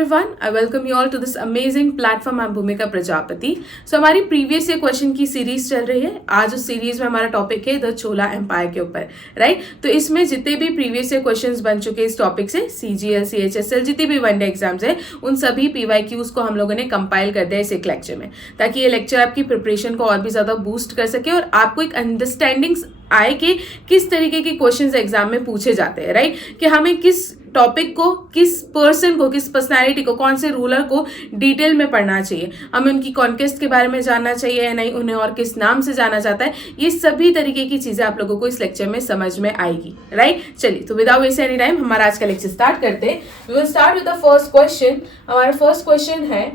everyone, I welcome you all to this amazing platform. I'm भूमिका Prajapati. So हमारी previous year question की series चल रही है. आज उस सीरीज में हमारा टॉपिक है द चोला एम्पायर के ऊपर, राइट? तो इसमें जितने भी प्रीवियस ईयर क्वेश्चंस बन चुके इस टॉपिक से, CGL, CHSL, जितने भी वनडे एग्जाम्स है, उन सभी PYQs को हम लोगों ने कंपाइल कर दिया इस एक लेक्चर में, ताकि ये लेक्चर आपकी प्रिपरेशन को और भी ज्यादा बूस्ट कर सके और आपको एक अंडरस्टैंडिंग आए कि किस तरीके के क्वेश्चंस एग्जाम में पूछे जाते हैं, राइट? कि हमें किस टॉपिक को, किस पर्सन को, किस पर्सनालिटी को, कौन से रूलर को डिटेल में पढ़ना चाहिए, हमें उनकी कॉन्क्वेस्ट के बारे में जानना चाहिए या नहीं, उन्हें और किस नाम से जाना जाता है. ये सभी तरीके की चीजें आप लोगों को इस लेक्चर में समझ में आएगी, राइट? चलिए, तो विदाउट वेस्ट एनी टाइम हमारा आज का लेक्चर स्टार्ट करते हैं. We will start with the first question. हमारा फर्स्ट क्वेश्चन है,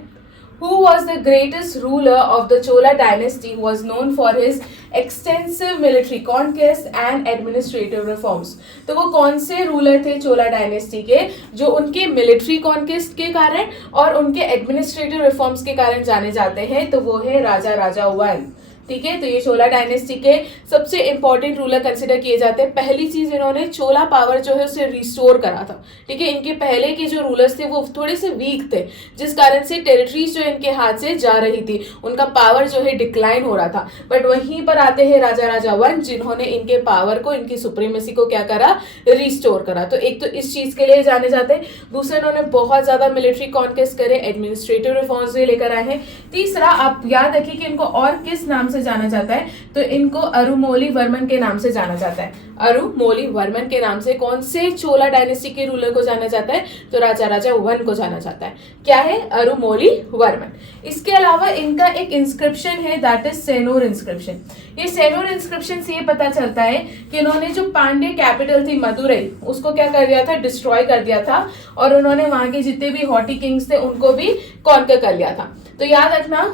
Who was the greatest ruler of the Chola dynasty who was known for his extensive military conquest and administrative reforms? तो वो कौन से ruler थे चोला dynasty के जो उनके मिलिट्री कॉन्क्वेस्ट के कारण और उनके एडमिनिस्ट्रेटिव रिफॉर्म्स के कारण जाने जाते हैं? तो वो है राजा राजा वन. ठीक है, तो ये चोला डायनेस्टी के सबसे इंपॉर्टेंट रूलर कंसिडर किए जाते हैं. पहली चीज, इन्होंने चोला पावर जो है उसे रिस्टोर करा था. ठीक है, इनके पहले के जो रूलर्स थे वो थोड़े से वीक थे, जिस कारण से टेरिटरीज जो इनके हाथ से जा रही थी, उनका पावर जो है डिक्लाइन हो रहा था. बट वहीं पर आते हैं राजा राजा वन, जिन्होंने इनके पावर को, इनकी सुप्रीमेसी को क्या करा, रिस्टोर करा. तो एक तो इस चीज के लिए जाने जाते हैं. दूसरा, इन्होंने बहुत ज्यादा मिलिट्री कॉन्क्वेस्ट करे, एडमिनिस्ट्रेटिव रिफॉर्म्स भी लेकर आए हैं. तीसरा, आप याद रखिए कि इनको और किस नाम से जाना जाता है, तो इनको अरुमोली वर्मन के नाम से जाना जाता है. अरुमोली वर्मन के नाम से कौन से चोला डायनेस्टी के रूलर को जाना जाता है? तो राजा राजा वन को जाना जाता है. क्या है? अरुमोली वर्मन. इसके अलावा इनका एक इंस्क्रिप्शन है, दैट इज सेनूर इंस्क्रिप्शन. ये सेनूर इंस्क्रिप्शन से ये पता चलता है कि इन्होंने जो पांड्य कैपिटल थी मदुरई, उसको क्या कर दिया था, डिस्ट्रॉय कर दिया था, और उन्होंने वहां के जितने भी हॉटी किंग्स थे उनको भी कॉन्कर कर लिया था. तो याद रखना,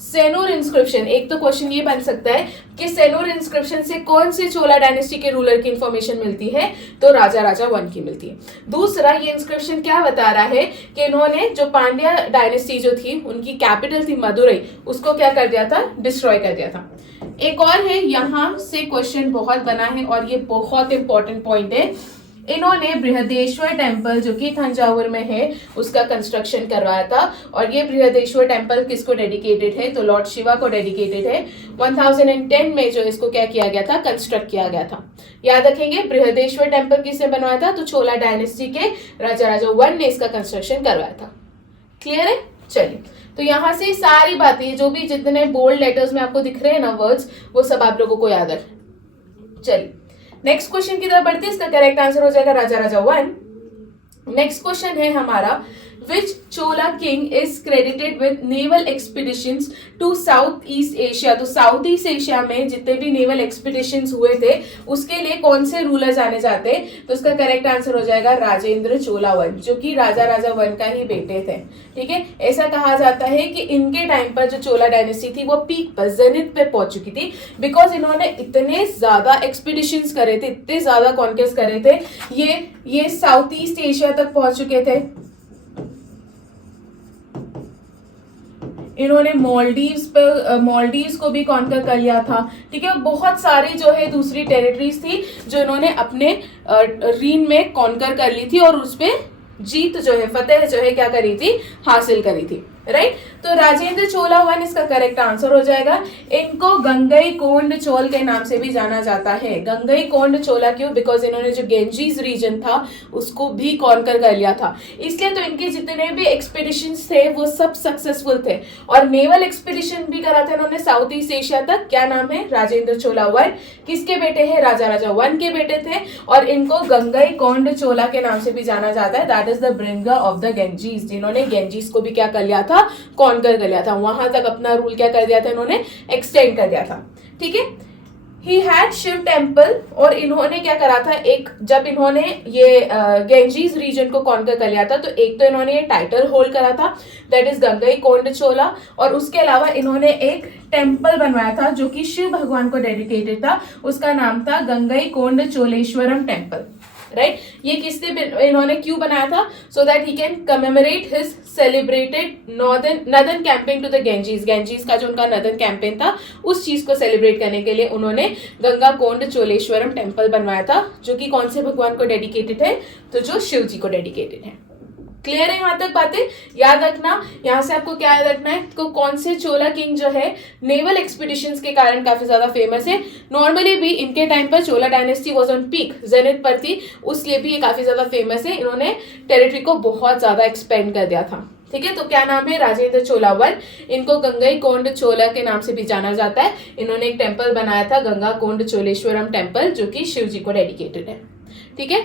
सेनूर इंस्क्रिप्शन, एक तो क्वेश्चन ये बन सकता है कि सेनूर इंस्क्रिप्शन से कौन से चोला डायनेस्टी के रूलर की इंफॉर्मेशन मिलती है? तो राजा राजा वन की मिलती है. दूसरा, ये इंस्क्रिप्शन क्या बता रहा है कि इन्होंने जो पांड्या डायनेस्टी जो थी, उनकी कैपिटल थी मदुरई, उसको क्या कर दिया था, डिस्ट्रॉय कर दिया था. एक और है, यहां से क्वेश्चन बहुत बना है और ये बहुत इंपॉर्टेंट पॉइंट है. इन्होंने बृहदेश्वर टेम्पल जो कि तंजावुर में है, उसका कंस्ट्रक्शन करवाया था. और ये बृहदेश्वर टेम्पल किसको डेडिकेटेड है? तो लॉर्ड शिवा को डेडिकेटेड है. 1010 में जो इसको क्या किया गया था, कंस्ट्रक्ट किया गया था. याद रखेंगे, बृहदेश्वर टेम्पल किसने बनवाया था? तो चोला डायनेस्टी के राजा राजा वन ने इसका कंस्ट्रक्शन करवाया था. क्लियर है? चलिए, तो यहां से सारी बातें, जो भी जितने बोल्ड लेटर्स में आपको दिख रहे हैं ना वर्ड्स, वो सब आप लोगों को याद रखें. चलिए, नेक्स्ट क्वेश्चन की तरफ बढ़ते हैं. इसका करेक्ट आंसर हो जाएगा राजा राजा वन. नेक्स्ट क्वेश्चन है हमारा, which Chola king is credited with naval expeditions to South East Asia? तो साउथ ईस्ट एशिया में जितने भी नेवल एक्सपीडिशंस हुए थे, उसके लिए कौन से रूलर जाने जाते हैं? तो इसका करेक्ट आंसर हो जाएगा राजेंद्र चोला वन, जो कि राजा राजा वन का ही बेटे थे. ठीक है, ऐसा कहा जाता है कि इनके टाइम पर जो चोला डायनेस्टी थी वो पीक पर, जेनिथ पे पहुंच चुकी थी, बिकॉज इन्होंने इतने ज्यादा एक्सपीडिशंस करे थे, इतने ज्यादा कॉन्क्वेस्ट करे थे. ये साउथ ईस्ट एशिया तक पहुंच चुके थे. इन्होंने मॉलडीव्स को भी कॉन्कर कर लिया था. ठीक है, बहुत सारी जो है दूसरी टेरिटरीज थी जो इन्होंने अपने रीन में कॉन्कर कर ली थी और उस पे जीत जो है, फतेह जो है क्या करी थी, हासिल करी थी. राइट, तो राजेंद्र चोला वन इसका करेक्ट आंसर हो जाएगा. इनको गंगई कोंड चोल के नाम से भी जाना जाता है. गंगई कोंड चोला क्यों? बिकॉज इन्होंने जो गेंजीज रीजन था उसको भी कॉन्कर कर लिया था, इसलिए तो इनके जितने भी एक्सपीडिशंस थे वो सब सक्सेसफुल थे. और नेवल एक्सपीडिशन भी करा था इन्होंने साउथ ईस्ट एशिया तक. क्या नाम है? राजेंद्र चोला वन. किसके बेटे हैं? राजा राजा वन के बेटे थे. और इनको गंगई कोंड चोला के नाम से भी जाना जाता है. That is the bringer of the Ganges, जिन्होंने गेंजीज को भी क्या कर लिया था, कॉन्कर कर लिया था. वहां तक अपना रूल क्या कर दिया था, इन्होंने एक्सटेंड कर दिया था. ठीक है, ही हैड शिव टेम्पल. और इन्होंने क्या करा था, एक जब इन्होंने ये गेंजीज रीजन को कॉन्कर कर लिया था, तो एक तो इन्होंने ये टाइटल होल्ड करा था, दैट इज गंगई कोंड चोला. और उसके अलावा इन्होंने एक टेम्पल बनवाया था जो कि शिव भगवान को डेडिकेटेड था. उसका नाम था गंगई कोंड चोलेश्वरम टेम्पल. राइट, ये किसने इन्होंने क्यों बनाया था? So that he can commemorate his celebrated northern campaign to the Ganges. Ganges का जो उनका नॉर्दर्न कैंपेन था, उस चीज को सेलिब्रेट करने के लिए उन्होंने गंगा कोंड चोलेश्वरम टेम्पल बनवाया था, जो कि कौन से भगवान को डेडिकेटेड है? तो जो शिव जी को डेडिकेटेड है. क्लियर है यहाँ तक बातें? याद रखना, यहाँ से आपको क्या याद रखना है, तो कौन से चोला किंग जो है नेवल एक्सपीडिशंस के कारण काफी ज्यादा फेमस है। नॉर्मली भी इनके टाइम पर Chola dynasty was on peak, zenith पर थी, उसलिए भी ये काफी ज्यादा फेमस है। इन्होंने टेरिटरी को बहुत ज्यादा एक्सपेंड कर दिया था। ठीक है, तो क्या नाम है? राजेंद्र चोला वन। इनको गंगई कोंड चोला के नाम से भी जाना जाता है। इन्होंने एक टेम्पल बनाया था, गंगा कोंड चोलेश्वरम टेम्पल, जो कि शिव जी को डेडिकेटेड है। ठीक है,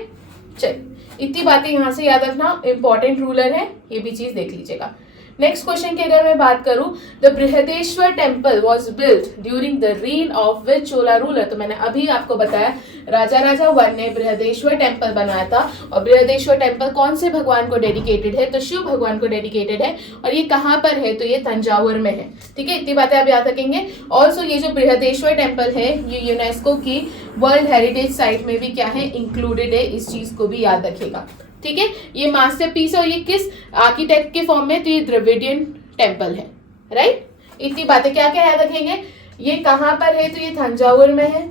चलिए इतनी बातें यहाँ से याद रखना, इंपॉर्टेंट रूलर है, ये भी चीज देख लीजिएगा। नेक्स्ट क्वेश्चन की अगर मैं बात करूं, the Brihadeshwara temple was built during the reign of which Chola ruler. तो मैंने अभी आपको बताया राजा वन ने बृहदेश्वर टेम्पल बनाया था, और बृहदेश्वर टेम्पल कौन से भगवान को डेडिकेटेड है? तो शिव भगवान को डेडिकेटेड है, और ये कहाँ पर है? तो ये तंजावुर में है। ठीक है, इतनी बातें आप याद रखेंगे। ऑल्सो ये जो बृहदेश्वर टेम्पल है ये यूनेस्को की वर्ल्ड हेरिटेज साइट में भी क्या है? इंक्लूडेड है, इस चीज को भी याद रखेगा। ठीक है, ये मास्टरपीस है, और ये किस आर्किटेक्ट के फॉर्म में? तो ये द्रविडियन टेम्पल है, राइट। इतनी बातें क्या क्या याद रखेंगे? ये कहां पर है? तो ये तंजावुर में है।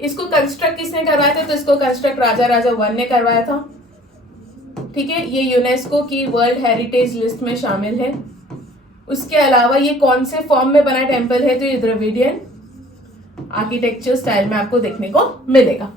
इसको कंस्ट्रक्ट किसने करवाया था? तो इसको कंस्ट्रक्ट राजा वन ने करवाया था। ठीक है, ये यूनेस्को की वर्ल्ड हेरिटेज लिस्ट में शामिल है। उसके अलावा ये कौन से फॉर्म में बना टेम्पल है? तो ये द्रविडियन आर्किटेक्चर स्टाइल में आपको देखने को मिलेगा,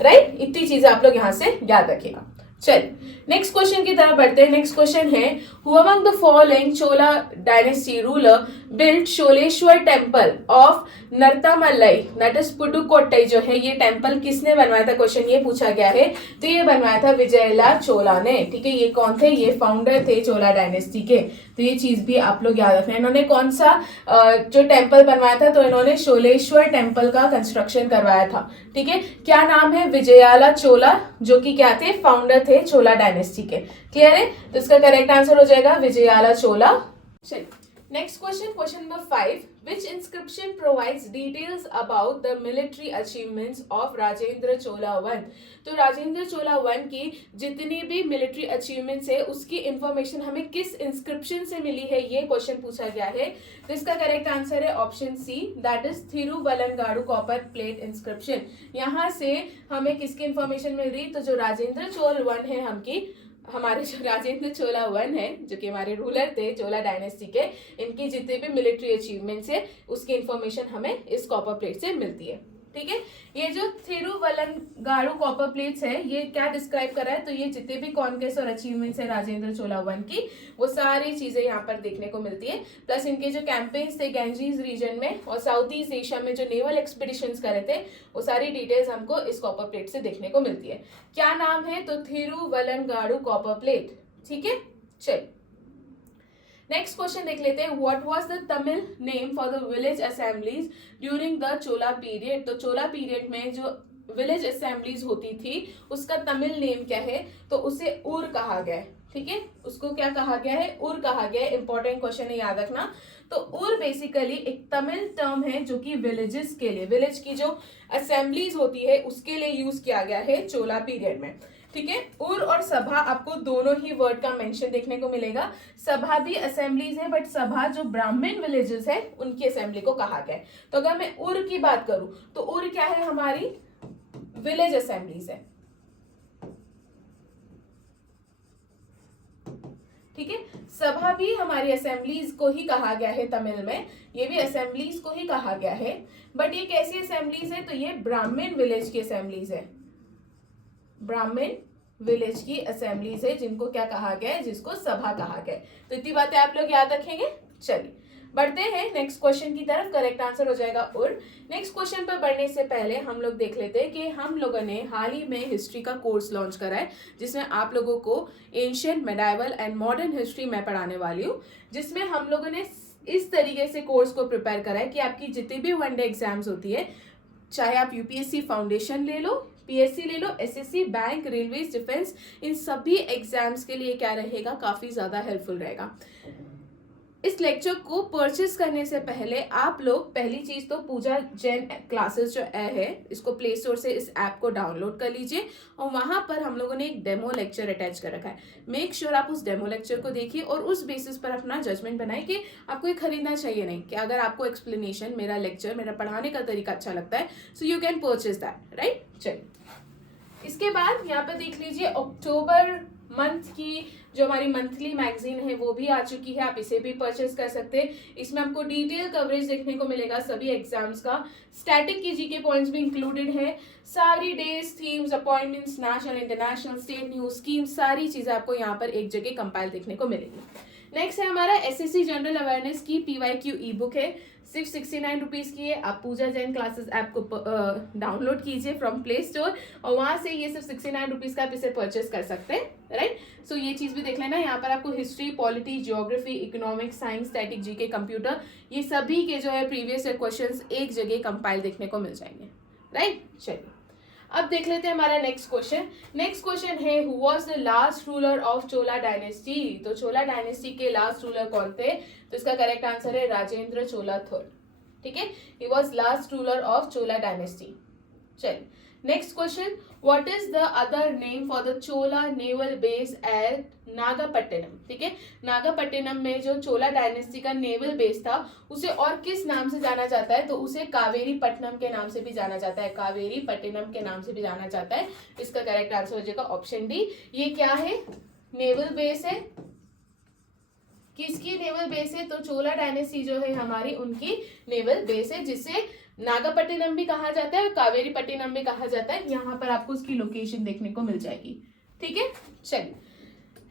राइट। इतनी चीजें आप लोग यहां से याद रखिएगा। चलिए नेक्स्ट क्वेश्चन की तरफ बढ़ते हैं। नेक्स्ट क्वेश्चन है, who among the following Chola dynasty ruler built Choleshwar temple of Narthamalai, that is Pudukkottai जो है, ये टेम्पल किसने बनवाया था? क्वेश्चन ये पूछा गया है। तो ये बनवाया था विजयला चोला ने। ठीक है, ये कौन थे? ये फाउंडर थे चोला डायनेस्टी के। तो ये चीज भी आप लोग याद रखना। इन्होंने कौन सा जो टेम्पल बनवाया था? तो इन्होंने शोलेश्वर टेम्पल का कंस्ट्रक्शन करवाया था। ठीक है, क्या नाम है? विजयाला चोला, जो कि क्या थे? फाउंडर थे चोला डायनेस्टी के। क्लियर है, तो इसका करेक्ट आंसर हो जाएगा विजयाला चोला। चलिए next question, question number 5, which inscription provides details about the military achievements of Rajendra Chola one. तो राजेंद्र चोला वन की जितनी भी मिलिट्री अचीवमेंट्स है उसकी इंफॉर्मेशन हमें किस इंस्क्रिप्शन से मिली है, ये क्वेश्चन पूछा गया है। तो इसका करेक्ट आंसर है option C, that is Thiruvalangadu copper plate inscription. यहाँ से हमें किसकी इंफॉर्मेशन मिल रही? तो जो राजेंद्र चोल वन है हमारे जो राजेंद्र चोला वन है, जो कि हमारे रूलर थे चोला डायनेस्टी के, इनकी जितने भी मिलिट्री अचीवमेंट्स है उसकी इंफॉर्मेशन हमें इस कॉपर प्लेट से मिलती है। ठीक है, ये जो थिरुवलंगाडु कॉपर प्लेट्स है ये क्या डिस्क्राइब कर रहा है? तो ये जितने भी कॉन्क्वेस्ट और अचीवमेंट्स है राजेंद्र चोला वन की, वो सारी चीजें यहाँ पर देखने को मिलती है। प्लस इनके जो कैंपेन्स थे गैंजीज रीजन में और साउथ ईस्ट एशिया में जो नेवल एक्सपीडिशंस करे थे, वो सारी डिटेल्स हमको इस कॉपर प्लेट से देखने को मिलती है। क्या नाम है? तो थिरुवलंगाडु कॉपर प्लेट। ठीक है, चल नेक्स्ट क्वेश्चन देख लेते हैं। What was the Tamil name for the village assemblies during the Chola period. तो चोला पीरियड में जो विलेज असेंबलीज होती थी उसका तमिल नेम क्या है? तो उसे उर कहा गया है। ठीक है, उसको क्या कहा गया है? उर कहा गया है। इंपॉर्टेंट क्वेश्चन है, याद रखना। तो उर बेसिकली एक तमिल टर्म है जो कि विलेजेस के लिए, विलेज की जो असेंबलीज होती है उसके लिए यूज किया गया है चोला पीरियड में। ठीक है, उर और सभा आपको दोनों ही वर्ड का मेंशन देखने को मिलेगा। सभा भी असेंबलीज है, बट सभा जो ब्राह्मण विलेजेस है उनकी असेंबली को कहा गया है। तो अगर मैं उर की बात करूं तो उर क्या है? हमारी विलेज असेंबलीज है। ठीक है, सभा भी हमारी असेंबलीज को ही कहा गया है तमिल में, ये भी असेंबलीज को ही कहा गया है। बट ये कैसी असेंबलीज है? तो ये ब्राह्मण विलेज की असेंबलीज है, ब्राह्मण विलेज की असेंबलीज है, जिनको क्या कहा गया है? जिसको सभा कहा गया है। तो इतनी बातें आप लोग याद रखेंगे। चलिए बढ़ते हैं नेक्स्ट क्वेश्चन की तरफ। करेक्ट आंसर हो जाएगा उर। नेक्स्ट क्वेश्चन पर बढ़ने से पहले हम लोग देख लेते हैं कि हम लोगों ने हाल ही में हिस्ट्री का कोर्स लॉन्च करा है, जिसमें आप लोगों को ancient, medieval and modern history मैं पढ़ाने वाली हूँ, जिसमें हम लोगों ने इस तरीके से कोर्स को प्रिपेयर करा है कि आपकी जितनी भी वनडे एग्जाम्स होती है, चाहे आप यूपीएससी फाउंडेशन ले लो, पीएससी ले लो, एसएससी, बैंक, रेलवेज, डिफेंस, इन सभी एग्जाम्स के लिए क्या रहेगा? काफी ज्यादा हेल्पफुल रहेगा। इस लेक्चर को परचेस करने से पहले आप लोग पहली चीज तो पूजा जैन क्लासेस जो है इसको प्ले स्टोर से इस ऐप को डाउनलोड कर लीजिए, और वहां पर हम लोगों ने एक डेमो लेक्चर अटैच कर रखा है। मेक श्योर आप उस डेमो लेक्चर को देखिए और उस बेसिस पर अपना जजमेंट बनाए कि आपको ये खरीदना चाहिए नहीं। कि अगर आपको एक्सप्लेनेशन, मेरा लेक्चर, मेरा पढ़ाने का तरीका अच्छा लगता है, so you can purchase that, right. चलिए इसके बाद यहाँ पर देख लीजिए अक्टूबर मंथ की जो हमारी मंथली मैगजीन है वो भी आ चुकी है, आप इसे भी परचेस कर सकते हैं। इसमें आपको डिटेल कवरेज देखने को मिलेगा सभी एग्जाम्स का, स्टैटिक की जीके पॉइंट्स भी इंक्लूडेड है, सारी days, themes, appointments, national, international, state news, scheme, सारी चीजें आपको यहाँ पर एक जगह कंपाइल देखने को मिलेगी। नेक्स्ट है हमारा एसएससी जनरल अवेयरनेस की पीवाईक्यू ई बुक है, सिर्फ 69 रुपीज की है। आप पूजा जैन क्लासेस ऐप को डाउनलोड कीजिए फ्रॉम प्ले स्टोर और वहां से ये सिर्फ 69 रुपीज का आप इसे परचेस कर सकते हैं, राइट। सो ये चीज भी देख लेना। यहाँ पर आपको history, polity, geography, economics, science, static, GK, computer, ये सभी के जो है प्रीवियस ईयर क्वेश्चंस एक जगह कंपाइल देखने को मिल जाएंगे, राइट। चलिए अब देख लेते हैं हमारा नेक्स्ट क्वेश्चन। नेक्स्ट क्वेश्चन है who was the last ruler of Chola dynasty. तो चोला डायनेस्टी के लास्ट रूलर कौन थे? तो इसका करेक्ट आंसर है राजेंद्र चोला थर्ड, ठीक है। He was last ruler of Chola dynasty. चलिए next question, what is the other name for the Chola naval base at Nagapattinam, ठीक है। नागापट्टिनम में जो चोला डायनेस्टी का नेवल बेस था उसे और किस नाम से जाना जाता है? तो उसे कावेरी पट्टनम के नाम से भी जाना जाता है, कावेरी पट्टिनम के नाम से भी जाना जाता है। इसका करेक्ट आंसर हो जाएगा ऑप्शन डी। ये क्या है? नेवल बेस है। किसकी नेवल बेस है? तो चोला डायनेस्टी जो है हमारी, उनकी नेवल बेस है, जिसे नागापट्टिनम भी कहा जाता है और कावेरी पट्टिनम भी कहा जाता है। यहाँ पर आपको उसकी लोकेशन देखने को मिल जाएगी, ठीक है। चलिए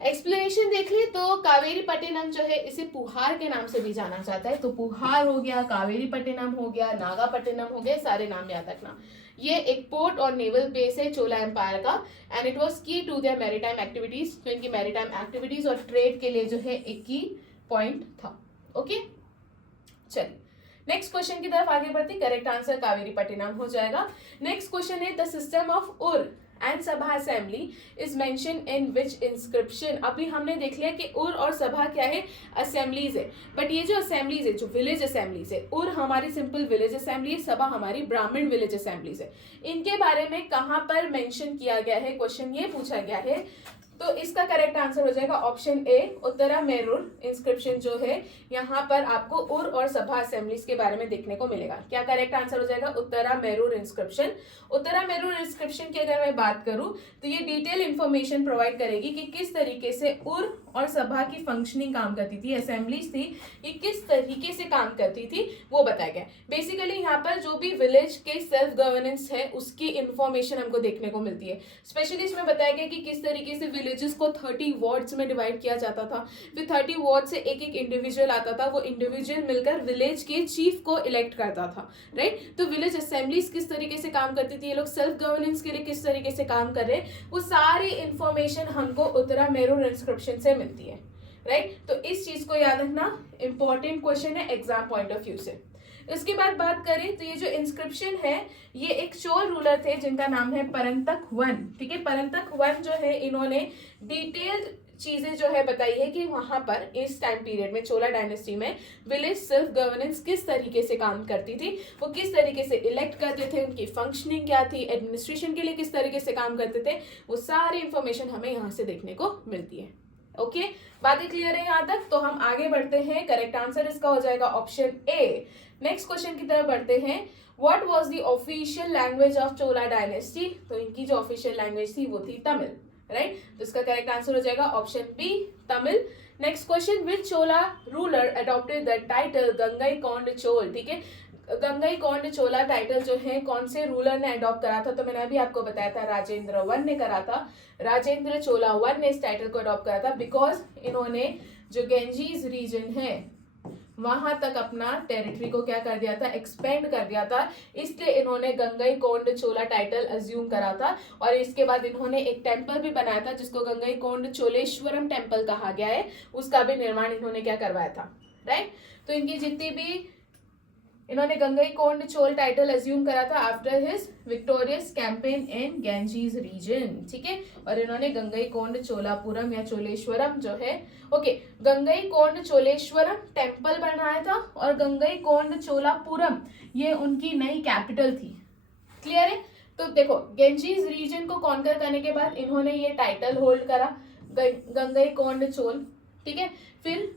एक्सप्लेनेशन देख लिए तो कावेरी पट्टिनम जो है इसे पुहार के नाम से भी जाना जाता है। तो पुहार हो गया, कावेरी पट्टिनम हो गया, नागापट्टिनम हो गया, सारे नाम याद रखना। ये एक पोर्ट और नेवल बेस है चोला एम्पायर का एंड इट वाज की टू देयर मैरीटाइम एक्टिविटीज। तो इनकी मैरीटाइम एक्टिविटीज और ट्रेड के लिए जो है एक की पॉइंट था। ओके चलिए नेक्स्ट क्वेश्चन की तरफ आगे बढ़ते। करेक्ट आंसर कावेरी पट्टिनम हो जाएगा। नेक्स्ट क्वेश्चन है द सिस्टम ऑफ उर एंड सभा assembly is mention in which inscription. अभी हमने देख लिया कि उर और सभा क्या है? असेंबलीज है। बट ये जो असेंबलीज है, जो विलेज असेंबलीज है, उर हमारी सिंपल विलेज असेंबली है, सभा हमारी ब्राह्मण विलेज असेंबलीज है। इनके बारे में कहां पर मेंशन किया गया है? क्वेश्चन ये पूछा गया है। तो इसका करेक्ट आंसर हो जाएगा ऑप्शन ए, उत्तरा मेरुर इंस्क्रिप्शन जो है यहाँ पर आपको उर और सभा असेंबलीज के बारे में देखने को मिलेगा। क्या करेक्ट आंसर हो जाएगा? उत्तरा मेरुर इंस्क्रिप्शन। उत्तरा मेरुर इंस्क्रिप्शन की अगर मैं बात करूं तो ये डिटेल इंफॉर्मेशन प्रोवाइड करेगी कि किस तरीके से उर और सभा की फंक्शनिंग काम करती थी, असेंबलीज थी, ये किस तरीके से काम करती थी वो बताया गया। बेसिकली यहाँ पर जो भी विलेज के सेल्फ गवर्नेंस है उसकी इंफॉर्मेशन हमको देखने को मिलती है। स्पेशली इसमें बताया गया कि किस तरीके से विलेजेस को 30 वार्ड्स में डिवाइड किया जाता था। फिर 30 वार्ड से एक एक इंडिविजुअल आता था, वो इंडिविजुअल मिलकर विलेज के चीफ को इलेक्ट करता था, राइट। तो विलेज असेंबलीज किस तरीके से काम करती थी, ये लोग सेल्फ गवर्नेंस के लिए किस तरीके से काम कर रहे हैं, वो सारी इंफॉर्मेशन हमको उत्तरा मेरुर इंस्क्रिप्शन से मिलती है, राइट। तो इस चीज को याद रखना, इंपॉर्टेंट क्वेश्चन है एग्जाम पॉइंट ऑफ व्यू से। इसके बाद बात करें तो ये जो इंस्क्रिप्शन है ये एक चोल रूलर थे जिनका नाम है परंतक वन, ठीक है। परंतक वन जो है इन्होंने डिटेल्ड चीजें जो है बताई है कि वहां पर इस टाइम पीरियड में चोला डायनेस्टी में विलेज सेल्फ गवर्नेंस किस तरीके से काम करती थी, वो किस तरीके से इलेक्ट करते थे, उनकी फंक्शनिंग क्या थी, एडमिनिस्ट्रेशन के लिए किस तरीके से काम करते थे, वो सारी इंफॉर्मेशन हमें यहाँ से देखने को मिलती है। ओके बातें क्लियर है यहाँ तक? तो हम आगे बढ़ते हैं। करेक्ट आंसर इसका हो जाएगा ऑप्शन ए। नेक्स्ट क्वेश्चन की तरफ बढ़ते हैं। What was the official language of Chola dynasty? तो इनकी जो ऑफिशियल लैंग्वेज थी वो थी तमिल, राइट। तो इसका करेक्ट आंसर हो जाएगा option B, Tamil. Next question, which Chola ruler adopted the title Gangaikonda Chola, ठीक है। गंगईकोंड चोला टाइटल जो है कौन से रूलर ने अडॉप्ट करा था? तो मैंने अभी आपको बताया था राजेंद्र वन ने करा था। राजेंद्र चोला वन ने इस टाइटल को अडॉप्ट करा था बिकॉज इन्होंने जो गेंजीज रीजन है वहां तक अपना टेरिटरी को क्या कर दिया था? एक्सपेंड कर दिया था। इसलिए इन्होंने गंगईकोंड चोला टाइटल अज्यूम करा था और इसके बाद इन्होंने एक टेम्पल भी बनाया था जिसको गंगईकोंड चोलेश्वरम टेम्पल कहा गया है, उसका भी निर्माण इन्होंने क्या करवाया था, राइट। तो इनकी जितनी भी इन्होंने गंगईकोंड चोल टाइटल अज्यूम करा था after his victorious campaign in Ganges region, ठीक है। और इन्होंने गंगईकोंड चोलापुरम या चोलेश्वरम जो है, ओके, गंगईकोंड चोलेश्वरम टेम्पल बनाया था और गंगईकोंड चोलापुरम ये उनकी नई कैपिटल थी। क्लियर है? तो देखो गैंजीज रीजन को कॉन्कर करने के बाद इन्होंने ये टाइटल होल्ड करा गंगईकोंड चोल, ठीक है। फिर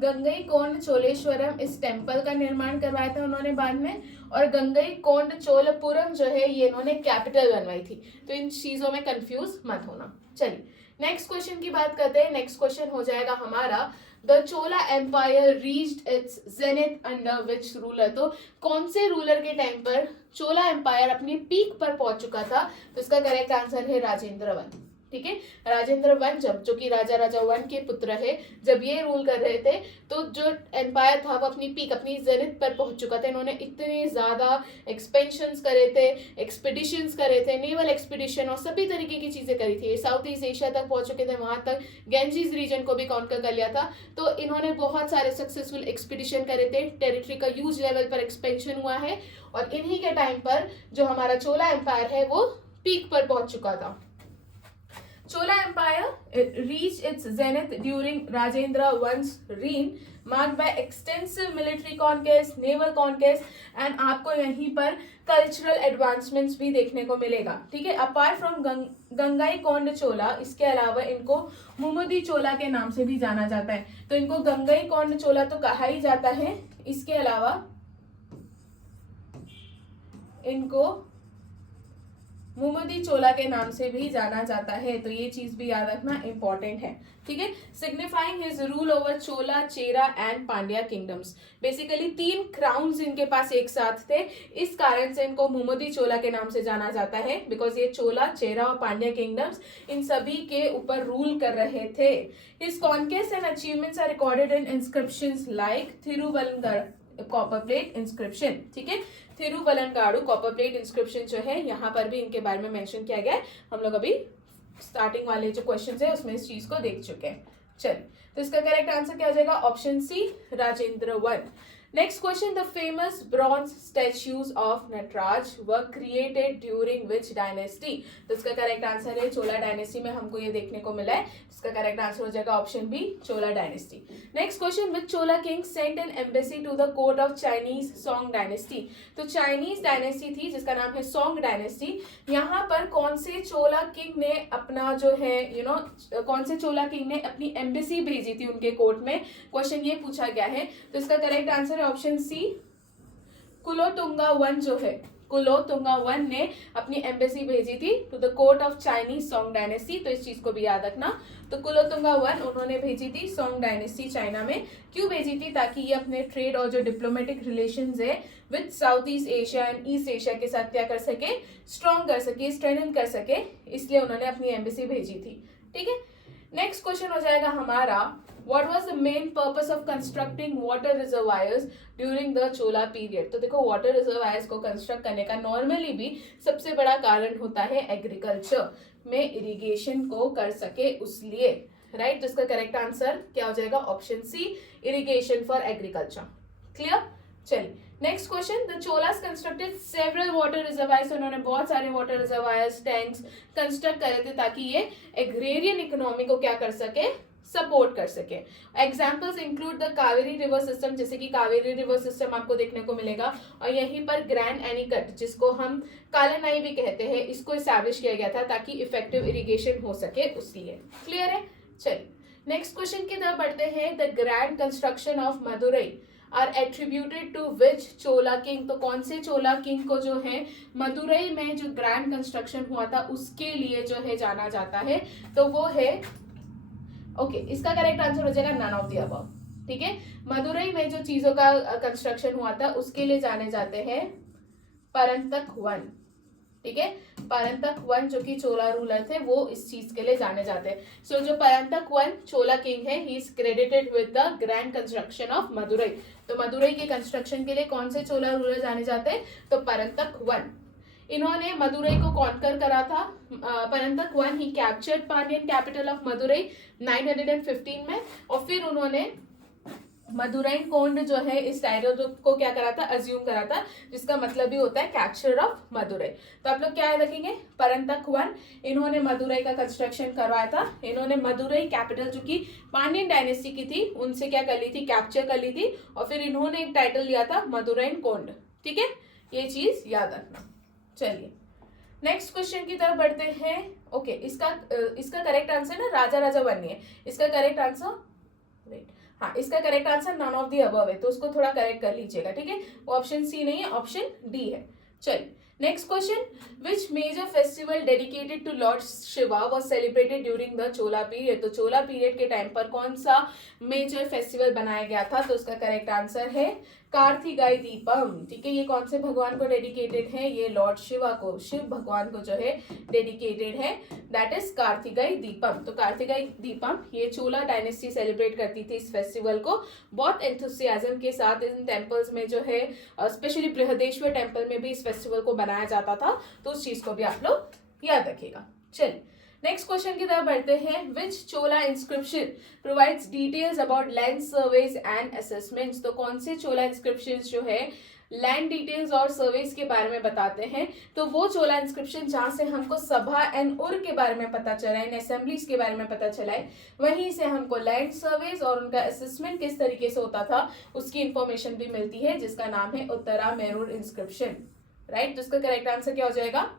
गंगई कोंड चोलेश्वरम इस टेम्पल का निर्माण करवाया था उन्होंने बाद में, और गंगई कोंड चोलपुरम जो है ये इन्होंने कैपिटल बनवाई थी। तो इन चीजों में कंफ्यूज मत होना। चलिए नेक्स्ट क्वेश्चन की बात करते हैं। नेक्स्ट क्वेश्चन हो जाएगा हमारा, the Chola empire reached its zenith under which ruler. तो कौन से रूलर के टाइम पर चोला एम्पायर अपनी पीक पर पहुंच चुका था? तो इसका करेक्ट आंसर है राजेंद्र वन। ठीक है, राजेंद्र वन जब, जो कि राजा वन के पुत्र है, जब ये रूल कर रहे थे तो जो एम्पायर था वो अपनी पीक, अपनी जेनिथ पर पहुंच चुका था। इन्होंने इतने ज्यादा एक्सपेंशंस करे थे, एक्सपीडिशंस करे थे, नेवल एक्सपीडिशन और सभी तरीके की चीजें करी थी। साउथ ईस्ट एशिया तक पहुंच चुके थे, वहां तक गेंजीज रीजन को भी कॉन्कर कर लिया था। तो इन्होंने बहुत सारे सक्सेसफुल एक्सपीडिशन करे थे, टेरिटरी का ह्यूज लेवल पर एक्सपेंशन हुआ है, और इन्हीं के टाइम पर जो हमारा चोला एम्पायर है वो पीक पर पहुंच चुका था। Chola Empire reached its zenith during Rajendra One's reign, marked by extensive military conquest, naval conquest, and आपको यहीं पर cultural advancements भी देखने को मिलेगा। ठीक है, अपार्ट फ्रॉम गंगाई कोंड चोला, इसके अलावा इनको मुमुदी चोला के नाम से भी जाना जाता है। तो इनको गंगाई कोंड चोला तो कहा ही जाता है, इसके अलावा इनको मुमुदी चोला के नाम से भी जाना जाता है। तो ये चीज भी याद रखना इंपॉर्टेंट है। ठीक है, signifying his rule over Chola, Chera and Pandya kingdoms. Basically 3 crowns इनके पास एक साथ थे, इस कारण से इनको मुमुदी चोला के नाम से जाना जाता है, बिकॉज ये चोला, चेरा और पांड्या किंगडम्स इन सभी के ऊपर रूल कर रहे थे। His conquest and achievements are recorded in inscriptions like Thiruvalluvar copper plate inscription. ठीक है, थिरुवल्लुवर कॉपर प्लेट इंस्क्रिप्शन जो है यहाँ पर भी इनके बारे में मेंशन किया गया है। हम लोग अभी स्टार्टिंग वाले जो क्वेश्चन है उसमें इस चीज को देख चुके हैं। चलिए, तो इसका करेक्ट आंसर क्या हो जाएगा? Option C, Rajendra one. Next question, the famous bronze statues of Nataraja were created during which dynasty. तो इसका करेक्ट आंसर है चोला डायनेस्टी में हमको ये देखने को मिला है। इसका करेक्ट आंसर हो जाएगा option B, Chola dynasty. Next question, which Chola king sent an embassy to the court of Chinese Song dynasty. तो चाइनीज डायनेस्टी थी जिसका नाम है सोंग डायनेस्टी। यहाँ पर कौन से चोला किंग ने अपना जो है कौन से चोला किंग ने अपनी एम्बेसी भेजी थी उनके कोर्ट में, क्वेश्चन ये पूछा गया है। तो इसका correct answer option C, Kulottunga one जो है, कुलोतुंगा वन ने अपनी एम्बेसी भेजी थी to the court of Chinese Song dynasty. तो इस चीज को भी याद रखना। तो कुलोतुंगा वन उन्होंने भेजी थी सोंग डायनेस्टी चाइना में। क्यों भेजी थी? ताकि ये अपने ट्रेड और जो डिप्लोमेटिक रिलेशंस है with south east Asia and east Asia के साथ क्या कर सके, स्ट्रॉन्ग कर सके, स्ट्रेंथन कर सके, इसलिए उन्होंने अपनी एम्बेसी भेजी थी। ठीक है, नेक्स्ट क्वेश्चन हो जाएगा हमारा, What was the main purpose of constructing water reservoirs during the Chola period? तो देखो, वाटर रिजर्वायर्स को कंस्ट्रक्ट करने का नॉर्मली भी सबसे बड़ा कारण होता है एग्रीकल्चर में इरिगेशन को कर सके उसलिए, राइट। तो इसका करेक्ट आंसर क्या हो जाएगा? Option C, irrigation for agriculture. Clear? चलिए, next question, the Cholas constructed several water reservoirs. उन्होंने बहुत सारे वाटर रिजर्वायर्स, टैंक्स कंस्ट्रक्ट करे थे ताकि ये एग्रेरियन इकोनॉमी को क्या कर सके, सपोर्ट कर सके। Examples include the Kaveri river system, जैसे कि कावेरी रिवर सिस्टम आपको देखने को मिलेगा, और यहीं पर ग्रैंड एनीकट जिसको हम कालानाई भी कहते हैं, इसको इस्टेब्लिश किया गया था ताकि इफेक्टिव इरिगेशन हो सके उसलिए। क्लियर है? चलिए, नेक्स्ट क्वेश्चन की तरफ बढ़ते हैं। The grand construction of Madurai are attributed to which Chola king. तो कौन से चोला किंग को जो है मदुरई में जो ग्रैंड कंस्ट्रक्शन हुआ था उसके लिए जो है जाना जाता है? तो वो है इसका करेक्ट आंसर हो जाएगा नन ऑफ द अबव। ठीक है, मदुरई में जो चीजों का कंस्ट्रक्शन हुआ था उसके लिए जाने जाते हैं परंतक वन। ठीक है, परंतक वन जो कि चोला रूलर थे वो इस चीज के लिए जाने जाते हैं। सो जो परंतक वन चोला किंग है, he is credited with the grand construction of Madurai. तो मदुरई के कंस्ट्रक्शन के लिए कौन से चोला रूलर जाने जाते हैं? तो परंतक वन। इन्होंने मदुरई को कॉन्कर करा था। परंतक वन ही captured Pandyan capital of Madurai 915 में, और फिर उन्होंने मदुरई कोंड जो है इस टाइटल को क्या करा था, अज्यूम करा था, जिसका मतलब भी होता है कैप्चर ऑफ मदुरई। तो आप लोग क्या रखेंगे? परंतक वन, इन्होंने मदुरई का कंस्ट्रक्शन करवाया था। इन्होंने मदुरई कैपिटल जो कि पांड्यन डायनेस्टी की थी उनसे क्या कर ली थी, कैप्चर कर ली थी, और फिर इन्होंने एक टाइटल लिया था मदुरई कोंड। ठीक है, ये चीज याद रखना। चलिए, नेक्स्ट क्वेश्चन की तरफ बढ़ते हैं। इसका करेक्ट आंसर ना राजा वन है। इसका करेक्ट आंसर हाँ, इसका correct answer none of the above है, तो उसको थोड़ा करेक्ट कर लीजिएगा, ठीक है। ऑप्शन सी नहीं है, ऑप्शन डी है। चलिए next question, which major festival dedicated to lord Shiva was celebrated during the Chola period. तो चोला पीरियड के टाइम पर कौन सा मेजर फेस्टिवल बनाया गया था, तो उसका करेक्ट आंसर है कार्तिकाई दीपम, ठीक है। ये कौन से भगवान को डेडिकेटेड है, ये लॉर्ड शिवा को, शिव भगवान को जो है डेडिकेटेड है, दैट इज कार्तिकाई दीपम। तो कार्तिकाई दीपम ये चोला डायनेस्टी सेलिब्रेट करती थी इस फेस्टिवल को बहुत एंथुसियाज्म के साथ। इन टेम्पल्स में जो है स्पेशली बृहदेश्वर टेम्पल में भी इस फेस्टिवल को बनाया जाता था, तो उस चीज को भी आप लोग याद रखिएगा। चलिए नेक्स्ट क्वेश्चन की तरफ बढ़ते हैं, which Chola inscription provides details about land surveys and assessments. तो कौन से चोला इंस्क्रिप्शन जो है लैंड डिटेल्स और सर्वेस के बारे में बताते हैं, तो वो चोला इंस्क्रिप्शन जहां से हमको सभा एंड उर के बारे में पता चला है, इन असेंबलीज के बारे में पता चला है, वहीं से हमको लैंड सर्वेस और उनका असेसमेंट किस तरीके से होता था उसकी इंफॉर्मेशन भी मिलती है, जिसका नाम है उत्तरा मेरूर इंस्क्रिप्शन, राइट। तो इसका करेक्ट आंसर क्या हो जाएगा,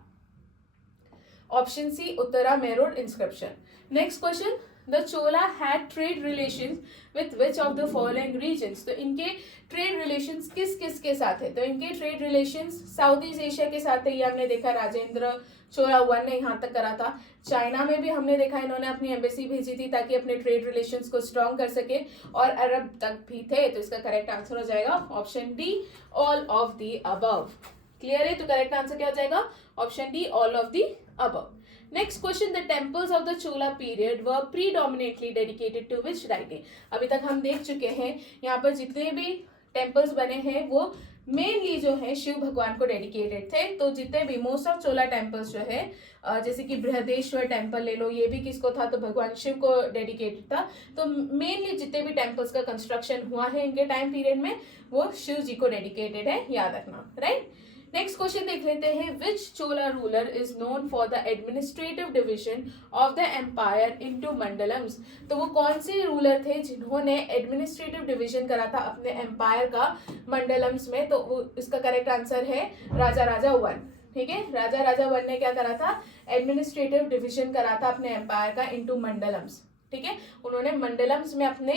option C Uttaramerur inscription. Next question, the Chola had trade relations with which of the following regions. तो इनके ट्रेड रिलेशंस किस किस के साथ है, तो इनके trade relations south east Asia के साथ है, ये हमने देखा राजेंद्र चोला 1 ने यहाँ तक करा था। चाइना में भी हमने देखा इन्होंने अपनी एम्बेसी भेजी थी ताकि अपने ट्रेड रिलेशंस को स्ट्रॉन्ग कर सके, और अरब तक भी थे, तो इसका करेक्ट आंसर हो जाएगा option D all of the above. Clear है, तो करेक्ट आंसर क्या हो जाएगा, option D all of the above. Next question, the temples of the Chola period were predominantly dedicated to which deity? अभी तक हम देख चुके हैं यहाँ पर जितने भी टेम्पल्स बने हैं वो मेनली जो है शिव भगवान को डेडिकेटेड थे। तो जितने भी मोस्ट ऑफ चोला टेम्पल्स जो है जैसे कि बृहदेश्वर टेम्पल ले लो, ये भी किसको था, तो भगवान शिव को डेडिकेटेड था। तो मेनली जितने भी टेम्पल्स का कंस्ट्रक्शन हुआ है इनके टाइम पीरियड में वो शिव जी को डेडिकेटेड है, याद रखना, राइट। नेक्स्ट क्वेश्चन देख लेते हैं, which Chola ruler is known for the administrative division of the empire into mandalams. तो वो कौन से रूलर थे जिन्होंने एडमिनिस्ट्रेटिव डिवीजन करा था अपने एम्पायर का मंडलम्स में, तो इसका करेक्ट आंसर है राजा राजा 1, ठीक है। राजा राजा 1 ने क्या करा था, एडमिनिस्ट्रेटिव डिवीजन करा था अपने एम्पायर का इनटू मंडलम्स, ठीक है। उन्होंने मंडलम्स में अपने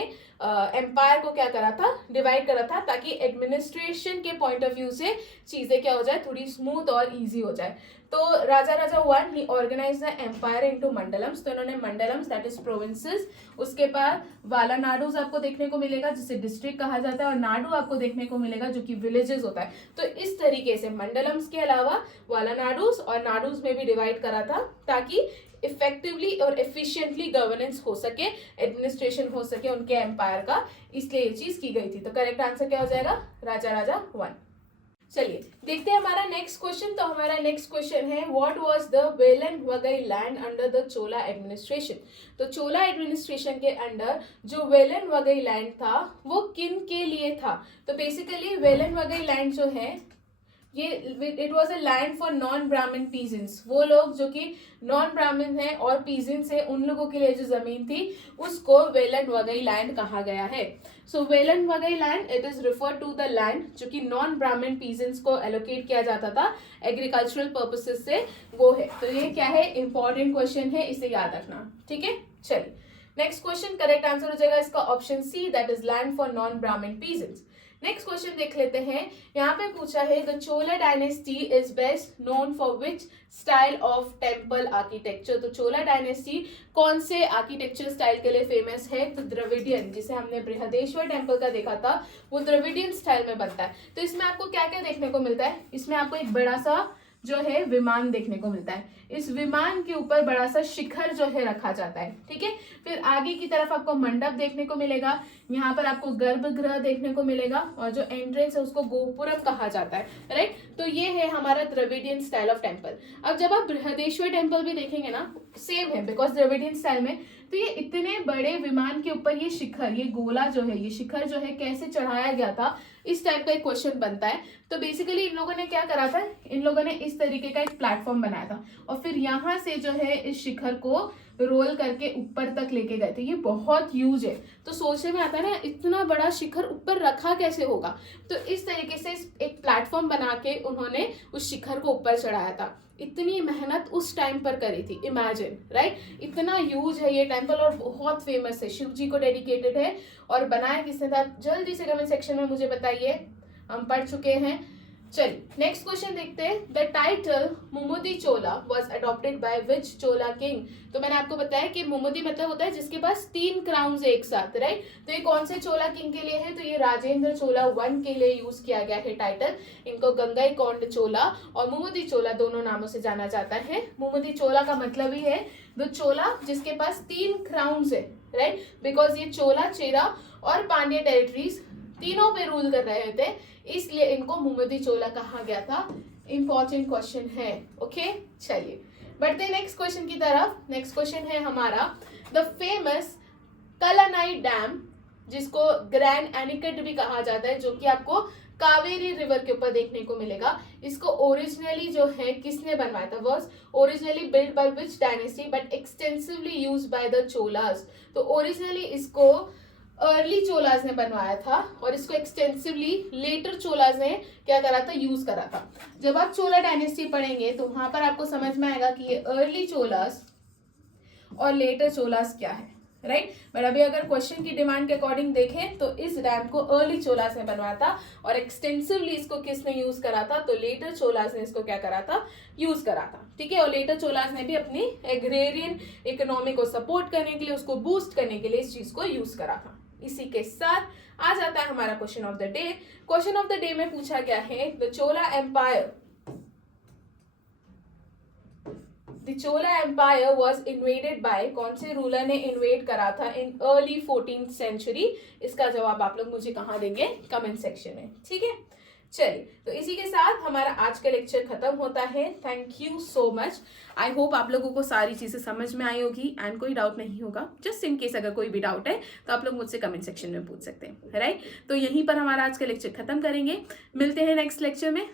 एम्पायर को क्या करा था, डिवाइड करा था, ताकि एडमिनिस्ट्रेशन के पॉइंट ऑफ व्यू से चीजें क्या हो जाए, थोड़ी स्मूथ और इजी हो जाए। तो राजा राजा 1 ही organise the empire into mandalams. तो इन्होंने मंडलम्स दैट इज प्रोविंसेस, उसके बाद वाला नाडूज आपको देखने को मिलेगा जिसे डिस्ट्रिक्ट कहा जाता है, और नाडू आपको देखने को मिलेगा जो कि विलेजेस होता है। तो इस तरीके से मंडलम्स के अलावा वाला नाडूज और नाडूज में भी डिवाइड करा था ताकि इफेक्टिवली और एफिशिएंटली गवर्नेंस हो सके, एडमिनिस्ट्रेशन हो सके उनके एम्पायर का, इसलिए ये चीज की गई थी। तो करेक्ट आंसर क्या हो जाएगा, राजा राजा 1। चलिए देखते हैं हमारा नेक्स्ट क्वेश्चन। तो हमारा नेक्स्ट क्वेश्चन है, what was the vellan vagai land under the Chola administration. तो चोला एडमिनिस्ट्रेशन के अंडर जो वेलन वगई लैंड था वो किन के लिए था। तो बेसिकली वेलन वगई लैंड जो है ये it was a land for non Brahmin peasants. वो लोग जो कि नॉन ब्राह्मण हैं और पीजेंट्स है, उन लोगों के लिए जो जमीन थी उसको वेलन वगई लैंड कहा गया है। So vellan vagai land it is refer to the land जो कि नॉन ब्राह्मण पीजेंट्स को एलोकेट किया जाता था एग्रीकल्चरल पर्पसेस से, वो है। तो ये क्या है, इंपॉर्टेंट क्वेश्चन है, इसे याद रखना, ठीक है। चलिए नेक्स्ट क्वेश्चन, करेक्ट आंसर हो जाएगा इसका option C, that is land for non Brahmin peasants. Next question देख लेते हैं, यहाँ पे पूछा है the Chola dynasty is best known for which style of temple architecture. तो चोला डायनेस्टी कौन से आर्किटेक्चर स्टाइल के लिए फेमस है, तो द्रविडियन, जिसे हमने बृहदेश्वर टेम्पल का देखा था वो द्रविडियन स्टाइल में बनता है। तो इसमें आपको क्या क्या देखने को मिलता है, इसमें आपको एक बड़ा सा जो है विमान देखने को मिलता है, इस विमान के ऊपर बड़ा सा शिखर जो है रखा जाता है, ठीक है। फिर आगे की तरफ आपको मंडप देखने को मिलेगा, यहाँ पर आपको गर्भगृह देखने को मिलेगा, और जो एंट्रेंस है उसको गोपुरम कहा जाता है, राइट। तो ये है हमारा द्रविडियन स्टाइल ऑफ टेम्पल। अब जब आप बृहदेश्वर टेम्पल भी देखेंगे ना, सेम है, बिकॉज द्रविडियन स्टाइल में तो ये इतने बड़े विमान के ऊपर ये शिखर, ये गोला जो है, ये शिखर जो है कैसे चढ़ाया गया था, इस टाइप का एक क्वेश्चन बनता है। तो बेसिकली इन लोगों ने क्या करा था, इन लोगों ने इस तरीके का एक प्लेटफॉर्म बनाया था और फिर यहाँ से जो है इस शिखर को रोल करके ऊपर तक लेके गए थे। ये बहुत ह्यूज है, तो सोचने में आता है ना इतना बड़ा शिखर ऊपर रखा कैसे होगा। तो इस तरीके से एक प्लेटफॉर्म बना के उन्होंने उस शिखर को ऊपर चढ़ाया था। इतनी मेहनत उस टाइम पर करी थी, इमेजिन, राइट। इतना यूज है ये टेम्पल और बहुत फेमस है, शिव जी को डेडिकेटेड है। और बनाया किसने था, जल्दी से कमेंट सेक्शन में मुझे बताइए, हम पढ़ चुके हैं। चलिए नेक्स्ट क्वेश्चन देखते हैं। The title Mummudi Chola was adopted by which Chola king. तो मैंने आपको बताया कि मुमुदी मतलब होता है जिसके पास 3 क्राउन एक साथ, राइट। तो ये कौन से चोला किंग के लिए है, तो ये राजेंद्र चोला 1 के लिए यूज किया गया है टाइटल। इनको गंगईकोंड चोला और मुमुदी चोला दोनों नामों से जाना जाता है। मुमुदी चोला का मतलब ही है द चोला जिसके पास 3 क्राउन है, राइट, बिकॉज ये चोला, चेरा और पांड्या टेरिटरीज तीनों पे रूल कर रहे थे, इसलिए इनको मुमुदी चोला कहा गया था। इंपॉर्टेंट क्वेश्चन है, ओके। चलिए बढ़ते हैं नेक्स्ट क्वेश्चन की तरफ। नेक्स्ट क्वेश्चन है हमारा, द फेमस कलानाई डैम, जिसको ग्रैंड एनिकट भी कहा जाता है, जो कि आपको कावेरी रिवर के ऊपर देखने को मिलेगा। इसको ओरिजिनली जो है किसने बनवाया था, was originally build by which dynasty but extensively used by the Cholas. तो ओरिजिनली इसको अर्ली चोलाज ने बनवाया था और इसको एक्सटेंसिवली लेटर चोलाज ने क्या करा था, यूज करा था। जब आप चोला डायनेस्टी पढ़ेंगे तो वहां पर आपको समझ में आएगा कि ये अर्ली चोलास और लेटर चोलास क्या है, राइट। बट अभी अगर क्वेश्चन की डिमांड के अकॉर्डिंग देखें तो इस डैम को अर्ली चोलास ने बनवाया था और एक्सटेंसिवली इसको किसने यूज करा था, तो लेटर चोलास ने इसको क्या करा था, यूज करा था, ठीक है। और लेटर चोलास ने भी अपनी एग्रेरियन इकोनॉमी को सपोर्ट करने के लिए, उसको बूस्ट करने के लिए इस चीज को यूज करा था। इसी के साथ आ जाता है हमारा question of the day. Question of the day में पूछा गया है, the Chola empire was invaded by, कौन से रूलर ने इन्वेड करा था इन अर्ली 14th सेंचुरी। इसका जवाब आप लोग मुझे कहाँ देंगे, कमेंट सेक्शन में, ठीक है। चलिए तो इसी के साथ हमारा आज का लेक्चर खत्म होता है। Thank you so much. I hope आप लोगों को सारी चीजें समझ में आई होगी एंड कोई डाउट नहीं होगा। जस्ट इन केस अगर कोई भी डाउट है तो आप लोग मुझसे कमेंट सेक्शन में पूछ सकते हैं, राइट। तो यहीं पर हमारा आज का लेक्चर खत्म करेंगे, मिलते हैं नेक्स्ट लेक्चर में।